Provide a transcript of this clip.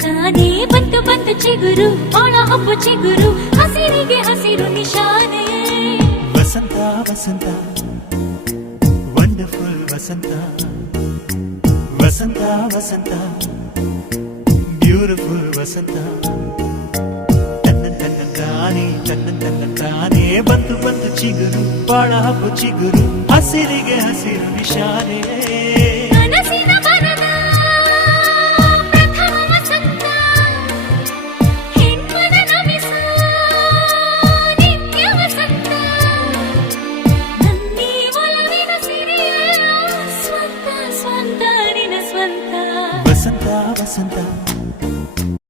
ತಂತಾನೇ ಬಂತು ಬಂತು ಚಿಗುರು ಬಾಳ ಹಬ್ಬ ಚಿಗುರು ಹಸಿರಿಗೆ ಹಸಿರು ನಿಶಾನೆ ವಸಂತ ವಸಂತ ವಂಡರ್ಫುಲ್ ವಸಂತ ವಸಂತ ವಸಂತ ಬ್ಯೂಟಿಫುಲ್ ವಸಂತ ತಾನೇ ಬಂತು ಬಂತು ಚಿಗುರು ಬಾಳ ಹಬ್ಬ ಚಿಗುರು ಹಸಿರಿಗೆ ಹಸಿರು ನಿಶಾನೆ